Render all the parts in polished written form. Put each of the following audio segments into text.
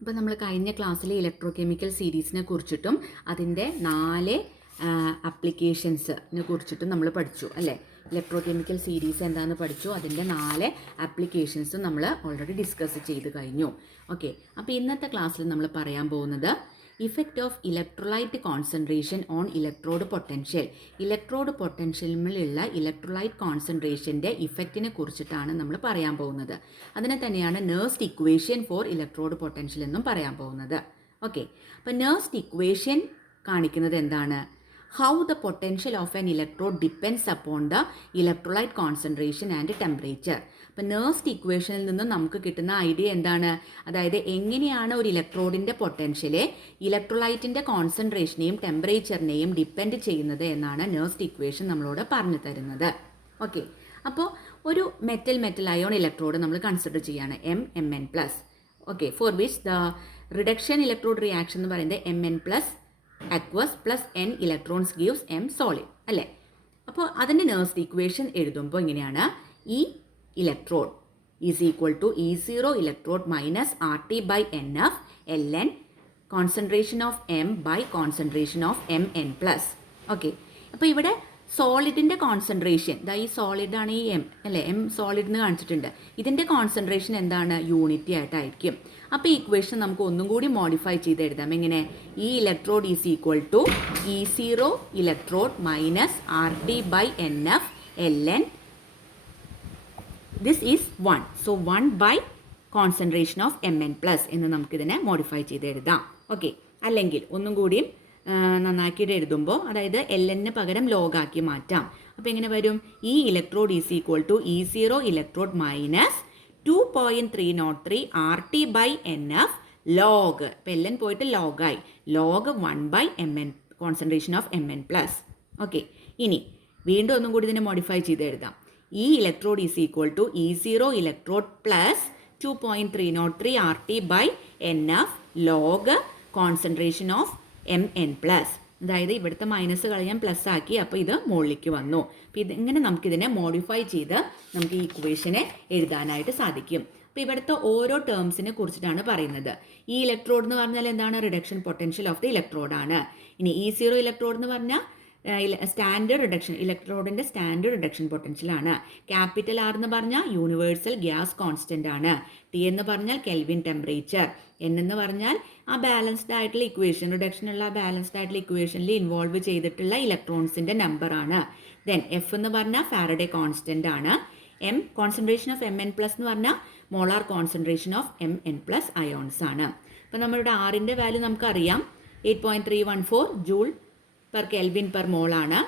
അപ്പോൾ നമ്മൾ കഴിഞ്ഞ ക്ലാസ്സിൽ ഇലക്ട്രോ കെമിക്കൽ സീരീസിനെ കുറിച്ചിട്ടും അതിൻ്റെ 4 ആപ്ലിക്കേഷൻസിനെ കുറിച്ചിട്ടും നമ്മൾ പഠിച്ചു അല്ലേ. ഇലക്ട്രോ കെമിക്കൽ സീരീസ് എന്താണെന്ന് പഠിച്ചു, അതിൻ്റെ 4 ആപ്ലിക്കേഷൻസും നമ്മൾ ഓൾറെഡി ഡിസ്കസ് ചെയ്ത് കഴിഞ്ഞു. ഓക്കെ, അപ്പോൾ ഇന്നത്തെ ക്ലാസ്സിൽ നമ്മൾ പറയാൻ പോകുന്നത് effect of electrolyte concentration on electrode potential. Electrode പൊട്ടൻഷ്യലിലുള്ള ഇലക്ട്രോലൈറ്റ് കോൺസെൻട്രേഷൻ്റെ ഇഫക്റ്റിനെ കുറിച്ചിട്ടാണ് നമ്മൾ പറയാൻ പോകുന്നത്. അതിനെ തന്നെയാണ് Nernst equation for electrode potential എന്നും പറയാൻ പോകുന്നത്. ഓക്കെ, അപ്പോൾ നേഴ്സ്റ്റ് ഇക്വേഷൻ കാണിക്കുന്നത് എന്താണ്? How the potential of an electrode depends upon the electrolyte concentration and temperature. അപ്പോൾ നേഴ്സ്റ്റ് ഇക്വേഷനിൽ നിന്നും നമുക്ക് കിട്ടുന്ന ഐഡിയ എന്താണ്? അതായത് എങ്ങനെയാണ് ഒരു ഇലക്ട്രോഡിൻ്റെ പൊട്ടൻഷ്യല് ഇലക്ട്രോലൈറ്റിൻ്റെ കോൺസെൻട്രേഷനെയും ടെമ്പറേച്ചറിനെയും ഡിപ്പെൻഡ് ചെയ്യുന്നത് എന്നാണ് നേഴ്സ്റ്റ് ഇക്വേഷൻ നമ്മളോട് പറഞ്ഞു തരുന്നത്. ഓക്കെ, അപ്പോൾ ഒരു മെറ്റൽ അയോൺ ഇലക്ട്രോഡ് നമ്മൾ കൺസിഡർ ചെയ്യുകയാണ് Mn+. Okay, for which the reduction electrode reaction എന്ന് പറയുന്നത് Mn+ aqueous plus n electrons gives M solid അല്ലേ. അപ്പോൾ അതിൻ്റെ നേഴ്സ്റ്റ് ഇക്വേഷൻ എഴുതുമ്പോൾ ഇങ്ങനെയാണ്: E electrode is equal to E0 electrode minus RT/NF ln concentration of M by concentration of Mn+. Okay, അപ്പോൾ ഇവിടെ സോളിഡിൻ്റെ concentration, ഈ സോളിഡാണ് ഈ M അല്ലേ, M സോളിഡ് എന്ന് കാണിച്ചിട്ടുണ്ട്. ഇതിൻ്റെ കോൺസെൻട്രേഷൻ എന്താണ്? യൂണിറ്റി ആയിട്ടായിരിക്കും. അപ്പോൾ ഈ ഇക്വേഷൻ നമുക്ക് ഒന്നും കൂടി മോഡിഫൈ ചെയ്ത് എഴുതാം. എങ്ങനെ? ഈ electrode is equal to E0 electrode minus RT/NF ln this is 1. So 1 by concentration of Mn+ എന്ന് നമുക്കിതിനെ മോഡിഫൈ ചെയ്ത് എഴുതാം. ഓക്കെ, അല്ലെങ്കിൽ ഒന്നും കൂടിയും നന്നാക്കിയിട്ട് എഴുതുമ്പോൾ, അതായത് ln പകരം ലോഗാക്കി മാറ്റാം. അപ്പോൾ എങ്ങനെ വരും? ഈ electrode is equal to E0 electrode minus 2.303 RT/NF log. ഇപ്പോൾ ln പോയിട്ട് ലോഗായി, log 1/Mn concentration of Mn+. Okay, ഇനി വീണ്ടും ഒന്നും കൂടി ഇതിനെ മോഡിഫൈ ചെയ്ത് എഴുതാം. ഈ electrode is equal to E0 electrode plus 2.303 RT/NF log concentration of Mn+. അതായത് ഇവിടുത്തെ മൈനസ് കളയാൻ പ്ലസ് ആക്കി, അപ്പോൾ ഇത് മുകളിലേക്ക് വന്നു. അപ്പോൾ ഇങ്ങനെ നമുക്കിതിനെ മോഡിഫൈ ചെയ്ത് നമുക്ക് ഈ ഇക്വേഷനെ എഴുതാനായിട്ട് സാധിക്കും. അപ്പോൾ ഇവിടുത്തെ ഓരോ ടേംസിനെ കുറിച്ചിട്ടാണ് പറയുന്നത്. ഈ ഇലക്ട്രോഡ് എന്ന് പറഞ്ഞാൽ എന്താണ്? റിഡക്ഷൻ പൊട്ടൻഷ്യൽ ഓഫ് ദി ഇലക്ട്രോഡാണ്. ഇനി E0 ഇലക്ട്രോഡ് എന്ന് പറഞ്ഞാൽ സ്റ്റാൻഡേർഡ് റിഡക്ഷൻ, ഇലക്ട്രോഡിൻ്റെ സ്റ്റാൻഡേർഡ് റിഡക്ഷൻ പൊട്ടൻഷ്യലാണ്. ക്യാപിറ്റൽ R എന്ന് പറഞ്ഞാൽ യൂണിവേഴ്സൽ ഗ്യാസ് കോൺസ്റ്റൻ്റ് ആണ്. T എന്ന് പറഞ്ഞാൽ കെൽവിൻ ടെമ്പറേച്ചർ. N എന്ന് പറഞ്ഞാൽ ആ ബാലൻസ്ഡ് ആയിട്ടുള്ള ഇക്വേഷൻ, റിഡക്ഷനുള്ള ബാലൻസ്ഡ് ആയിട്ടുള്ള ഇക്വേഷനിൽ ഇൻവോൾവ് ചെയ്തിട്ടുള്ള ഇലക്ട്രോൺസിൻ്റെ നമ്പറാണ്. ദെൻ F എന്ന് പറഞ്ഞാൽ ഫാരഡേ കോൺസ്റ്റൻ്റ് ആണ്. M കോൺസെൻട്രേഷൻ ഓഫ് Mn+ എന്ന് പറഞ്ഞാൽ molar concentration of Mn+ ions ആണ്. അപ്പോൾ നമ്മളുടെ Rൻ്റെ വാല്യൂ നമുക്കറിയാം, 8.314 joule per kelvin per mole ആണ്.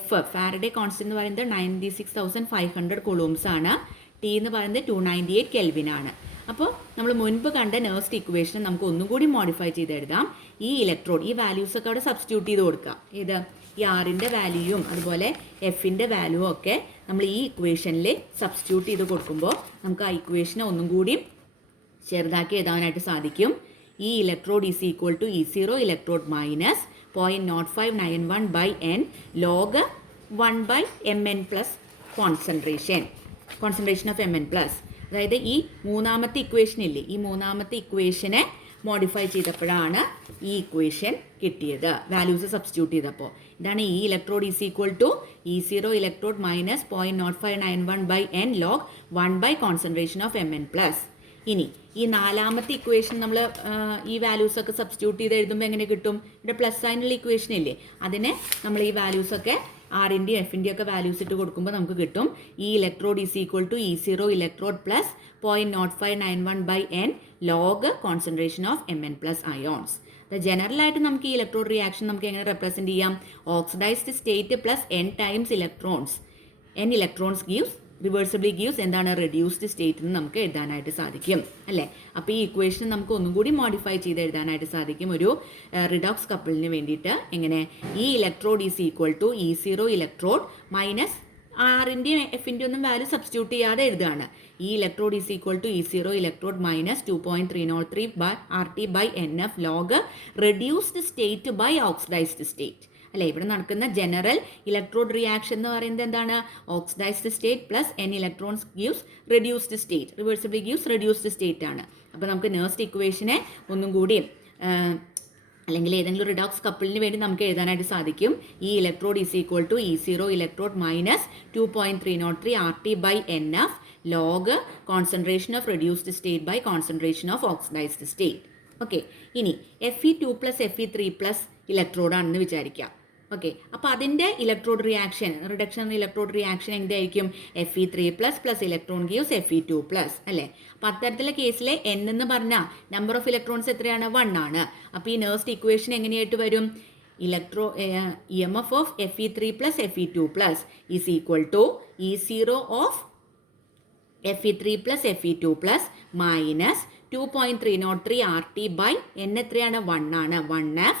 F ഫാരഡേ കോൺസ്റ്റന്റ് എന്ന് പറയുന്നത് 96,500 കുളൂംസ് ആണ്. T എന്ന് പറയുന്നത് 298 കെൽവിൻ ആണ്. അപ്പോൾ നമ്മൾ മുൻപ് കണ്ട നേഴ്സ്റ്റ് ഇക്വേഷൻ നമുക്ക് ഒന്നും കൂടി മോഡിഫൈ ചെയ്ത് എഴുതാം. ഈ ഇലക്ട്രോഡ്, ഈ വാല്യൂസ് ഒക്കെ അവിടെ സബ്സ്റ്റിറ്റ്യൂട്ട് ചെയ്ത് കൊടുക്കാം. ഇത് ഈ Rൻ്റെ വാല്യൂയും അതുപോലെ Fൻ്റെ വാല്യൂവും ഒക്കെ നമ്മൾ ഈ ഇക്വേഷനിൽ സബ്സ്റ്റിറ്റ്യൂട്ട് ചെയ്ത് കൊടുക്കുമ്പോൾ നമുക്ക് ആ ഇക്വേഷനെ ഒന്നും കൂടി ചെറുതാക്കി എഴുതാനായിട്ട് സാധിക്കും. E electrode is equal to E0 electrode minus 0.0591/n log 1/Mn+ concentration of Mn+. അതായത് ഈ മൂന്നാമത്തെ ഇക്വേഷൻ ഇല്ലേ, ഈ മൂന്നാമത്തെ ഇക്വേഷനെ മോഡിഫൈ ചെയ്തപ്പോഴാണ് ഈ ഇക്വേഷൻ കിട്ടിയത്, വാല്യൂസ് സബ്സ്റ്റിറ്റ്യൂട്ട് ചെയ്തപ്പോൾ. ഇതാണ് E electrode is equal to E0 electrode minus 0.0591/n log 1 concentration of Mn+. ഇനി ഈ നാലാമത്തെ ഇക്വേഷൻ നമ്മൾ ഈ വാല്യൂസ് ഒക്കെ സബ്സ്റ്റിറ്റ്യൂട്ട് ചെയ്ത് എഴുതുമ്പോൾ എങ്ങനെ കിട്ടും? ഇവിടെ പ്ലസ് സൈനുള്ള ഇക്വേഷൻ ഇല്ലേ, അതിനെ നമ്മൾ ഈ വാല്യൂസൊക്കെ Rൻ്റെയും Fൻ്റെയും ഒക്കെ വാല്യൂസ് ഇട്ട് കൊടുക്കുമ്പോൾ നമുക്ക് കിട്ടും ഈ electrode is equal to E0 electrode plus 0.0591/n log concentration of Mn+ ions. ജനറലായിട്ട് നമുക്ക് ഈ ഇലക്ട്രോഡ് റിയാക്ഷൻ നമുക്ക് എങ്ങനെ റെപ്രസെൻറ്റ് ചെയ്യാം? Oxidised state plus n times electrons, n electrons gives reversibly gives എന്താണ്? റെഡ്യൂസ്ഡ് സ്റ്റേറ്റ് എന്ന് നമുക്ക് എഴുതാനായിട്ട് സാധിക്കും അല്ലേ. അപ്പോൾ ഈ ഇക്വേഷൻ നമുക്ക് ഒന്നും കൂടി മോഡിഫൈ ചെയ്ത് എഴുതാനായിട്ട് സാധിക്കും ഒരു റിഡോക്സ് കപ്പിളിന് വേണ്ടിയിട്ട്. എങ്ങനെ? ഈ electrode is equal to E0 electrode minus Rൻ്റെയും Fൻ്റെയും ഒന്നും വാല്യൂ സബ്സ്റ്റിറ്റ്യൂട്ട് ചെയ്യാതെ എഴുതുകയാണ്. ഈ electrode is equal to E0 electrode minus 2.303 RT/NF log reduced state by oxidised state. അല്ലേ? ഇവിടെ നടക്കുന്ന ജനറൽ ഇലക്ട്രോഡ് റിയാക്ഷൻ എന്ന് പറയുന്നത് എന്താണ്? Oxidised state plus n electrons gives reduced state, reversibly gives reduced state ആണ്. അപ്പോൾ നമുക്ക് നേഴ്സ്റ്റ് ഇക്വേഷനെ ഒന്നും കൂടി അല്ലെങ്കിൽ ഏതെങ്കിലും റിഡോക്സ് കപ്പിളിന് വേണ്ടി നമുക്ക് എഴുതാനായിട്ട് സാധിക്കും. E electrode is equal to E0 electrode minus 2.303 RT by NF log concentration of reduced state by concentration of oxidised state. Okay, ഇനി Fe2 പ്ലസ് Fe3 പ്ലസ് ഇലക്ട്രോഡാണെന്ന് വിചാരിക്കാം. ഓക്കെ, അപ്പോൾ അതിൻ്റെ electrode reaction, reduction electrode reaction എന്തായിരിക്കും? Fe3 plus plus electron gives Fe2 plus അല്ലേ? അപ്പോൾ അത്തരത്തിലുള്ള കേസിൽ n എന്ന് പറഞ്ഞാൽ നമ്പർ ഓഫ് ഇലക്ട്രോൺസ് എത്രയാണ്? 1 ആണ്. അപ്പോൾ ഈ നേഴ്സ്റ്റ് ഇക്വേഷൻ എങ്ങനെയായിട്ട് വരും? EMF of Fe3 plus Fe2 plus is equal to E0 of Fe3 plus Fe2 plus minus 2.303 RT by n എത്രയാണ്? 1 ആണ്. 1F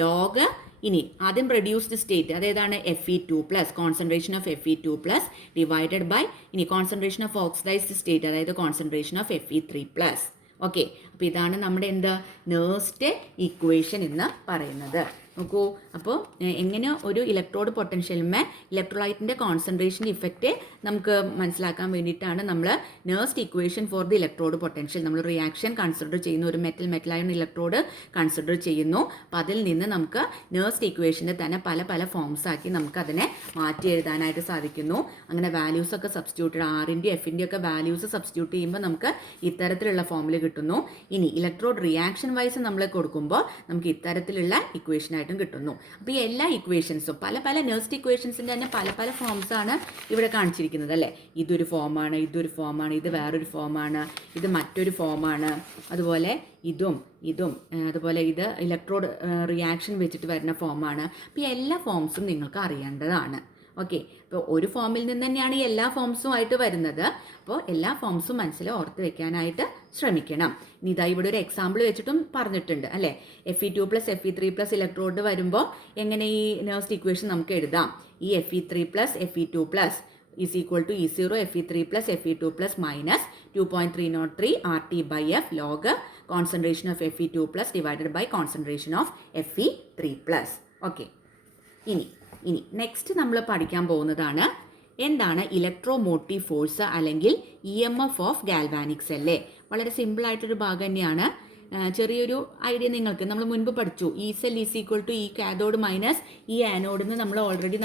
ലോഗ്, ഇനി ആദ്യം റെഡ്യൂസ്ഡ് സ്റ്റേറ്റ് അതേതാണ്? Fe2 plus concentration of Fe2 plus divided by ഇനി concentration of oxidised state അതായത് concentration of Fe3 plus. Okay, അപ്പോൾ ഇതാണ് നമ്മുടെ എന്ത് നേഴ്സ്റ്റ് ഇക്വേഷൻ എന്ന് പറയുന്നത്. നോക്കൂ, അപ്പോൾ എങ്ങനെ ഒരു ഇലക്ട്രോഡ് പൊട്ടൻഷ്യലിന്മേ ഇലക്ട്രോലൈറ്റിൻ്റെ കോൺസെൻട്രേഷൻ ഇഫക്റ്റ് നമുക്ക് മനസ്സിലാക്കാൻ വേണ്ടിയിട്ടാണ് നമ്മൾ Nernst equation for the electrode potential. നമ്മൾ റിയാക്ഷൻ കൺസിഡർ ചെയ്യുന്നു, ഒരു മെറ്റൽ അയൺ ഇലക്ട്രോഡ് കൺസിഡർ ചെയ്യുന്നു. അപ്പോൾ അതിൽ നിന്ന് നമുക്ക് നേഴ്സ്റ്റ് ഇക്വേഷൻ്റെ തന്നെ പല പല ഫോംസ് ആക്കി നമുക്കതിനെ മാറ്റി എഴുതാനായിട്ട് സാധിക്കുന്നു. അങ്ങനെ വാല്യൂസൊക്കെ സബ്സ്റ്റിറ്റ്യൂട്ട് ആറിൻ്റെയും എഫിൻ്റെയും ഒക്കെ വാല്യൂസ് സബ്സ്റ്റിറ്റ്യൂട്ട് ചെയ്യുമ്പോൾ നമുക്ക് ഇത്തരത്തിലുള്ള ഫോമിൽ കിട്ടുന്നു. ഇനി ഇലക്ട്രോഡ് റിയാക്ഷൻ വൈസ് നമ്മൾ കൊടുക്കുമ്പോൾ നമുക്ക് ഇത്തരത്തിലുള്ള ഇക്വേഷൻ കിട്ടുന്നു. അപ്പോൾ ഈ എല്ലാ ഇക്വേഷൻസും പല പല നേഴ്സ്റ്റ് ഇക്വേഷൻസിൻ്റെ തന്നെ പല പല ഫോംസ് ആണ് ഇവിടെ കാണിച്ചിരിക്കുന്നത് അല്ലേ? ഇതൊരു ഫോമാണ്, ഇതൊരു ഫോമാണ്, ഇത് വേറൊരു ഫോമാണ്, ഇത് മറ്റൊരു ഫോമാണ്, അതുപോലെ ഇതും അതുപോലെ ഇത് ഇലക്ട്രോഡ് റിയാക്ഷൻ വെച്ചിട്ട് വരുന്ന ഫോമാണ്. അപ്പോൾ എല്ലാ ഫോംസും നിങ്ങൾക്ക് അറിയേണ്ടതാണ്. ഓക്കെ, ഇപ്പോൾ ഒരു ഫോമിൽ നിന്ന് തന്നെയാണ് ഈ എല്ലാ ഫോംസും ആയിട്ട് വരുന്നത്. അപ്പോൾ എല്ലാ ഫോംസും മനസ്സിൽ ഓർത്ത് വെക്കാനായിട്ട് ശ്രമിക്കണം. ഇനി ഇതാ ഇവിടെ ഒരു എക്സാമ്പിൾ വെച്ചിട്ടും പറഞ്ഞിട്ടുണ്ട് അല്ലേ? Fe2 plus Fe3 plus electrode വരുമ്പോൾ എങ്ങനെ ഈ നേഴ്സ്റ്റ് ഇക്വേഷൻ നമുക്ക് എഴുതാം? E Fe3 plus Fe2 plus is equal to E0 Fe3 plus Fe2 plus minus 2.303 RT by F log concentration of Fe2 plus divided by concentration of Fe3 plus. Okay, ഇനി next നമ്മൾ പഠിക്കാൻ പോകുന്നതാണ് എന്താണ് electromotive force അല്ലെങ്കിൽ EMF of galvanic cell. വളരെ സിമ്പിളായിട്ടൊരു ഭാഗം തന്നെയാണ്. ചെറിയൊരു ഐഡിയ നിങ്ങൾക്ക് നമ്മൾ മുൻപ് പഠിച്ചു. E cell is equal to E cathode minus E anode എന്ന് നമ്മൾ ഓൾറെഡി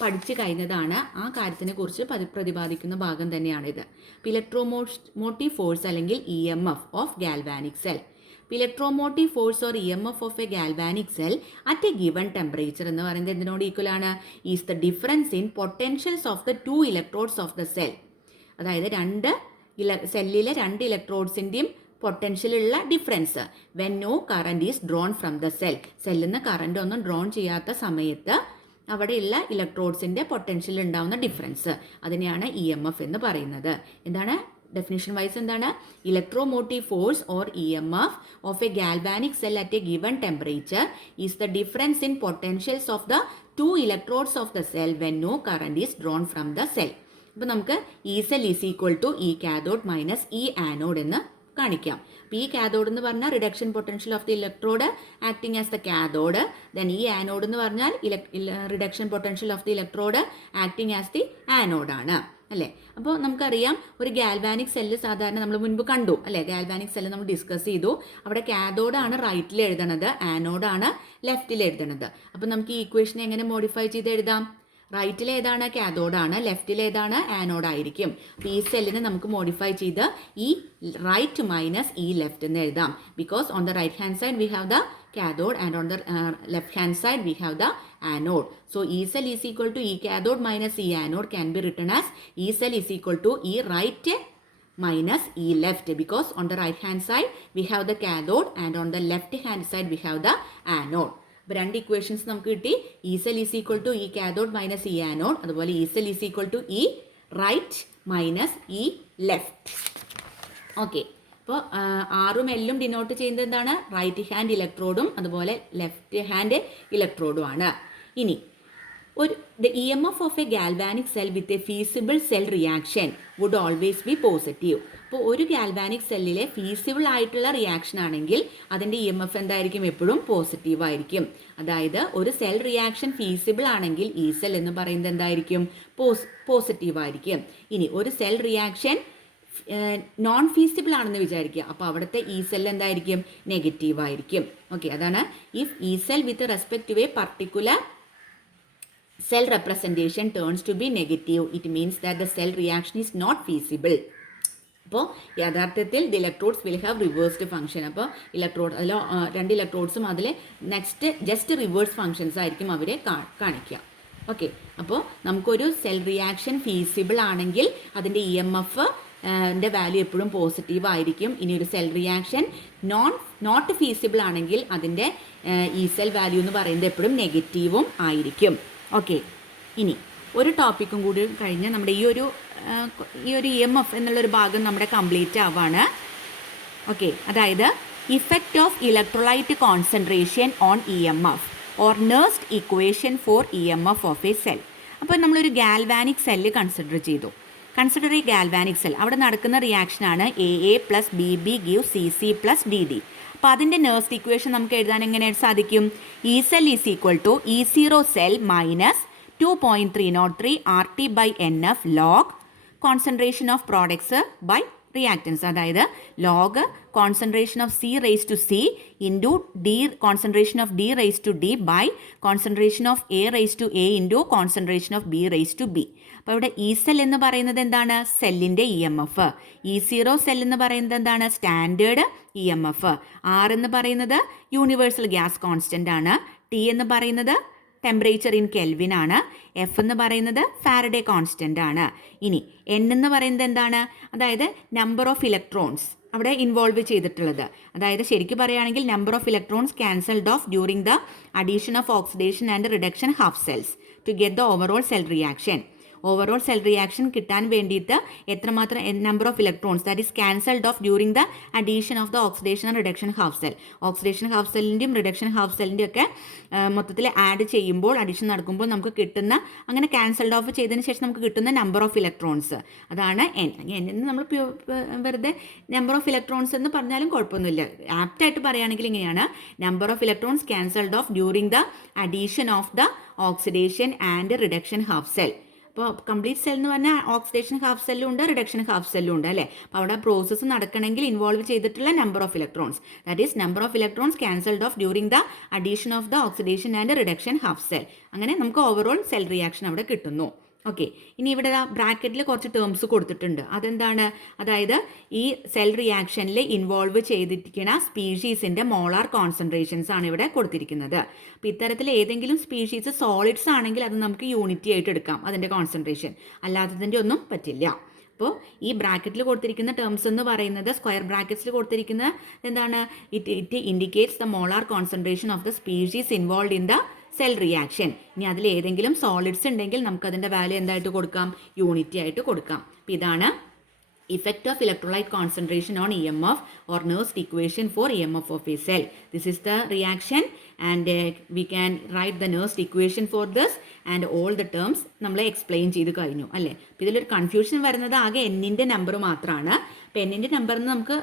പഠിച്ചു കഴിഞ്ഞതാണ്. ആ കാര്യത്തിനെ കുറിച്ച് പ്രതിപാദിക്കുന്ന ഭാഗം തന്നെയാണിത്. ഇലക്ട്രോമോട്ടീവ് ഫോഴ്സ് അല്ലെങ്കിൽ EMF of galvanic cell. Electromotive force or EMF of a galvanic cell at a given temperature എന്ന് പറയുന്നത് എന്തിനോട് ഈക്വൽ ആണ്? Is the difference in potentials of the 2 electrodes of the cell. അതായത് സെല്ലിലെ 2 ഇലക്ട്രോഡ്സിൻ്റെയും പൊട്ടൻഷ്യലുള്ള difference when no current is drawn from the cell. സെല്ലിൽ നിന്ന് കറണ്ട് ഒന്നും ഡ്രോൺ ചെയ്യാത്ത സമയത്ത് അവിടെയുള്ള ഇലക്ട്രോഡ്സിൻ്റെ പൊട്ടൻഷ്യൽ ഉണ്ടാവുന്ന ഡിഫറൻസ് അതിനെയാണ് EMF എന്ന് പറയുന്നത്. എന്താണ് ഡെഫിനിഷൻ വൈസ് എന്താണ്? Electromotive force or EMF of a galvanic cell at a given temperature is the difference in potentials of the 2 electrodes of the cell when no current is drawn from the cell. അപ്പോൾ നമുക്ക് E cell is equal to E cathode minus E anode എന്ന് കാണിക്കാം. അപ്പോൾ E cathode എന്ന് പറഞ്ഞാൽ reduction potential of the electrode acting as the cathode. Then E anode എന്ന് പറഞ്ഞാൽ reduction potential of the electrode acting as the ആനോഡാണ് അല്ലേ? അപ്പോൾ നമുക്കറിയാം ഒരു ഗാൽവാനിക് സെല്ല് സാധാരണ നമ്മൾ മുൻപ് കണ്ടു അല്ലേ? ഗാൽവാനിക് സെല്ല് നമ്മൾ ഡിസ്കസ് ചെയ്തു. അവിടെ കാഥോഡാണ് റൈറ്റിൽ എഴുതണത്, ആനോഡാണ് ലെഫ്റ്റിൽ എഴുതണത്. അപ്പോൾ നമുക്ക് ഈ ഇക്വേഷൻ എങ്ങനെ മോഡിഫൈ ചെയ്ത് എഴുതാം? റൈറ്റിൽ ഏതാണ്? കാഥോഡാണ്, ലെഫ്റ്റിൽ ഏതാണ്? ആനോഡ് ആയിരിക്കും. അപ്പോൾ ഈ സെല്ലിനെ നമുക്ക് മോഡിഫൈ ചെയ്ത് ഈ റൈറ്റ് മൈനസ് ഈ ലെഫ്റ്റ് എന്ന് എഴുതാം. Because on the right hand side we have the cathode and on the left hand side we have the anode. So E cell is equal to E cathode minus E anode can be written as E cell is equal to E right minus E left, because on the right hand side we have the cathode and on the left hand side we have the anode. അപ്പോൾ 2 equations നമുക്ക് കിട്ടി. E cell is equal to E cathode minus E anode, അതുപോലെ E cell is equal to E right minus E left. Okay, അപ്പോൾ ആറും എല്ലും denote ചെയ്യുന്നത് എന്താണ്? Right hand ഇലക്ട്രോഡും അതുപോലെ ലെഫ്റ്റ് ഹാൻഡ് ഇലക്ട്രോഡും ആണ്. ഇനി the EMF of a galvanic cell with a feasible cell reaction would always be positive. അപ്പോൾ ഒരു ഗാൽവാനിക് സെല്ലിലെ ഫീസിബിൾ ആയിട്ടുള്ള റിയാക്ഷൻ ആണെങ്കിൽ അതിൻ്റെ EMF എന്തായിരിക്കും? എപ്പോഴും പോസിറ്റീവ് ആയിരിക്കും. അതായത് ഒരു സെൽ റിയാക്ഷൻ ഫീസിബിൾ ആണെങ്കിൽ ഈ സെൽ എന്ന് പറയുന്നത് എന്തായിരിക്കും? പോസിറ്റീവ് ആയിരിക്കും. ഇനി ഒരു സെൽ റിയാക്ഷൻ നോൺ ഫീസിബിൾ ആണെന്ന് വിചാരിക്കുക, അപ്പോൾ അവിടുത്തെ ഈ സെൽ എന്തായിരിക്കും? നെഗറ്റീവ് ആയിരിക്കും. ഓക്കെ, അതാണ് if E cell with respect to a particular cell representation turns to be negative, it means that the cell reaction is not feasible. അപ്പോൾ യഥാർത്ഥത്തിൽ the electrodes will have reversed function. അപ്പോൾ അതിൽ 2 ഇലക്ട്രോഡ്സും അതിൽ just reverse functions ആയിരിക്കും അവരെ കാണിക്കുക. Okay, അപ്പോൾ നമുക്കൊരു സെൽ റിയാക്ഷൻ ഫീസിബിൾ ആണെങ്കിൽ അതിൻ്റെ EMF ൻ്റെ വാല്യൂ എപ്പോഴും പോസിറ്റീവ് ആയിരിക്കും. ഇനി ഒരു സെൽ റിയാക്ഷൻ നോട്ട് ഫീസിബിൾ ആണെങ്കിൽ അതിൻ്റെ ഈ സെൽ വാല്യൂ എന്ന് പറയുന്നത് എപ്പോഴും നെഗറ്റീവും ആയിരിക്കും. ഓക്കെ, ഇനി ഒരു ടോപ്പിക്കും കൂടി കഴിഞ്ഞ് നമ്മുടെ ഈ ഒരു EMF എന്നുള്ളൊരു ഭാഗം നമ്മുടെ കംപ്ലീറ്റ് ആവാണ്. ഓക്കെ, അതായത് effect of electrolyte concentration on EMF or Nernst equation for EMF of a cell. അപ്പോൾ നമ്മളൊരു ഗാൽവാനിക് സെല്ല് കൺസിഡർ ചെയ്തു. Consider a galvanic cell. അവിടെ നടക്കുന്ന റിയാക്ഷനാണ് AA + BB gives CC + DD. അപ്പോൾ അതിൻ്റെ നെർസ്റ്റ് ഇക്വേഷൻ നമുക്ക് എഴുതാൻ എങ്ങനെ സാധിക്കും? E cell is equal to E0 cell minus 2.303 RT/NF log concentration of products by reactants. അതായത് log concentration of C⁻C into concentration of D⁻D by concentration of A⁻A into concentration of B⁻B. അപ്പോൾ ഇവിടെ E cell എന്ന് പറയുന്നത് എന്താണ്? സെല്ലിൻ്റെ EMF. E0 cell എന്ന് പറയുന്നത് എന്താണ്? Standard EMF. R എന്ന് പറയുന്നത് യൂണിവേഴ്സൽ ഗ്യാസ് കോൺസ്റ്റൻ്റ് ആണ്. T എന്ന് പറയുന്നത് ടെമ്പറേച്ചർ ഇൻ കെൽവിൻ ആണ്. F എന്ന് പറയുന്നത് ഫാരഡേ കോൺസ്റ്റൻ്റ് ആണ്. ഇനി N എന്ന് പറയുന്നത് എന്താണ്? അതായത് നമ്പർ ഓഫ് ഇലക്ട്രോൺസ് അവിടെ ഇൻവോൾവ് ചെയ്തിട്ടുള്ളത്. അതായത് ശരിക്കും പറയുകയാണെങ്കിൽ number of electrons cancelled off during the addition of oxidation and reduction half cells to get the overall cell reaction. Overall cell reaction കിട്ടാൻ വേണ്ടിയിട്ട് എത്രമാത്രം number of electrons that is cancelled off during the addition of the oxidation and reduction half cell. Oxidation half സെല്ലിൻ്റെയും reduction half സെല്ലിൻ്റെയും ഒക്കെ മൊത്തത്തിൽ add ചെയ്യുമ്പോൾ addition നടക്കുമ്പോൾ നമുക്ക് കിട്ടുന്ന, അങ്ങനെ ക്യാൻസൽഡ് ഓഫ് ചെയ്തതിന് ശേഷം നമുക്ക് കിട്ടുന്ന നമ്പർ ഓഫ് ഇലക്ട്രോൺസ് അതാണ് N. എന്ന് നമ്മൾ വെറുതെ നമ്പർ ഓഫ് ഇലക്ട്രോൺസ് എന്ന് പറഞ്ഞാലും കുഴപ്പമൊന്നുമില്ല. ആപ്റ്റായിട്ട് പറയുകയാണെങ്കിൽ ഇങ്ങനെയാണ്: number of electrons cancelled off during the addition of the oxidation and reduction half cell. അപ്പോൾ കംപ്ലീറ്റ് സെൽ എന്ന് പറഞ്ഞാൽ ഓക്സിഡേഷൻ ഹാഫ് സെല്ലും ഉണ്ട്, റിഡക്ഷൻ ഹാഫ് സെല്ലും ഉണ്ട് അല്ലേ. അപ്പോൾ അവിടെ പ്രോസസ്സ് നടക്കണമെങ്കിൽ ഇൻവോൾവ് ചെയ്തിട്ടുള്ള number of electrons, that is number of electrons cancelled off during the addition of the oxidation and reduction half cell. അങ്ങനെ നമുക്ക് ഓവറോൾ സെൽ റിയാക്ഷൻ അവിടെ കിട്ടുന്നു. ഓക്കെ, ഇനി ഇവിടെ ബ്രാക്കറ്റിൽ കുറച്ച് ടേംസ് കൊടുത്തിട്ടുണ്ട്. അതെന്താണ്? അതായത് ഈ സെൽ റിയാക്ഷനിൽ ഇൻവോൾവ് ചെയ്തിരിക്കുന്ന സ്പീഷീസിൻ്റെ മോളാർ കോൺസെൻട്രേഷൻസ് ആണ് ഇവിടെ കൊടുത്തിരിക്കുന്നത്. അപ്പോൾ ഇത്തരത്തിൽ ഏതെങ്കിലും സ്പീഷീസ് സോളിഡ്സ് ആണെങ്കിൽ അത് നമുക്ക് യൂണിറ്റി ആയിട്ട് എടുക്കാം അതിൻ്റെ കോൺസെൻട്രേഷൻ, അല്ലാത്തതിൻ്റെ ഒന്നും പറ്റില്ല. അപ്പോൾ ഈ ബ്രാക്കറ്റിൽ കൊടുത്തിരിക്കുന്ന ടേംസ് എന്ന് പറയുന്നത്, സ്ക്വയർ ബ്രാക്കറ്റ്സിൽ കൊടുത്തിരിക്കുന്ന എന്താണ്? It indicates the molar concentration of the species involve in the cell reaction. ഇനി അതിൽ ഏതെങ്കിലും സോളിഡ്സ് ഉണ്ടെങ്കിൽ നമുക്കതിൻ്റെ വാല്യൂ എന്തായിട്ട് കൊടുക്കാം? യൂണിറ്റി ആയിട്ട് കൊടുക്കാം. അപ്പോൾ ഇതാണ് effect of electrolyte concentration on EMF or Nernst equation for EMF of a cell. This is the reaction and we can write the Nernst equation for this and all the terms നമ്മൾ explain ചെയ്ത് കഴിഞ്ഞു അല്ലേ. അപ്പോൾ ഇതിലൊരു confusion വരുന്നത് ആകെ Nൻ്റെ number മാത്രമാണ്. അപ്പോൾ Nൻ്റെ നമ്പറിന് നമുക്ക്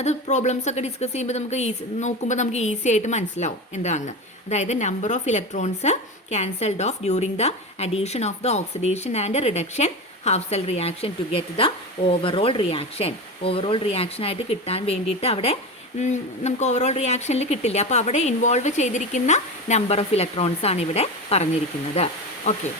അത് പ്രോബ്ലംസ് ഒക്കെ ഡിസ്കസ് ചെയ്യുമ്പോൾ നമുക്ക് നോക്കുമ്പോൾ നമുക്ക് ഈസി ആയിട്ട് മനസ്സിലാവും എന്താണെന്ന്. അതായത് number of electrons cancelled off during the addition of the oxidation and reduction half cell reaction to get the overall reaction. Overall reaction ആയിട്ട് കിട്ടാൻ വേണ്ടിയിട്ട് അവിടെ നമുക്ക് ഓവറോൾ റിയാക്ഷനിൽ കിട്ടില്ല. അപ്പോൾ അവിടെ ഇൻവോൾവ് ചെയ്തിരിക്കുന്ന നമ്പർ ഓഫ് ഇലക്ട്രോൺസ് ആണ് ഇവിടെ പറഞ്ഞിരിക്കുന്നത്. ഓക്കെ.